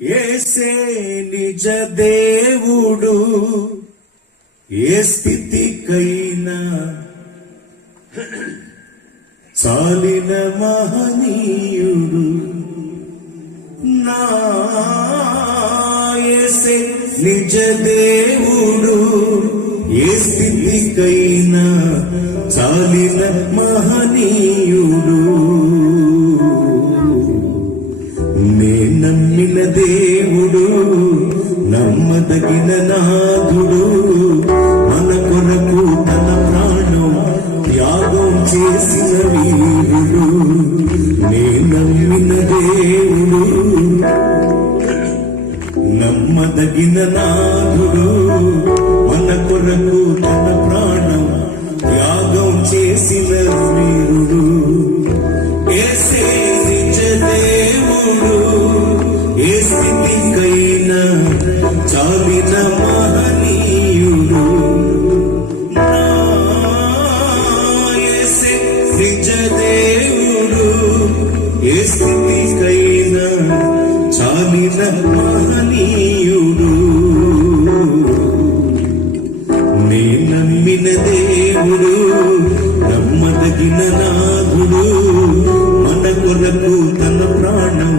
ఏసే నిజ దేవుడు ఏ స్థితికైనా చాలిన మహనీయుడు. నా యేసే నిజ దేవుడు ఏ స్థితికైనా చాలిన మహనీయుడు. నిన్నే నమ్మిన దేవుడు నమ్మదగిన నాథుడు. మన కొరకు తన ప్రాణం త్యాగం చేసిన వీరుడు. నే నమ్మిన దేవుడు నమ్మదగిన నాథుడు. మన కొరకు స్థితికైనా చాలిన మహనీయుడు. నే నమ్మిన దేవుడు నమ్మదగిన నాథుడు. మన కొరకు తన ప్రాణం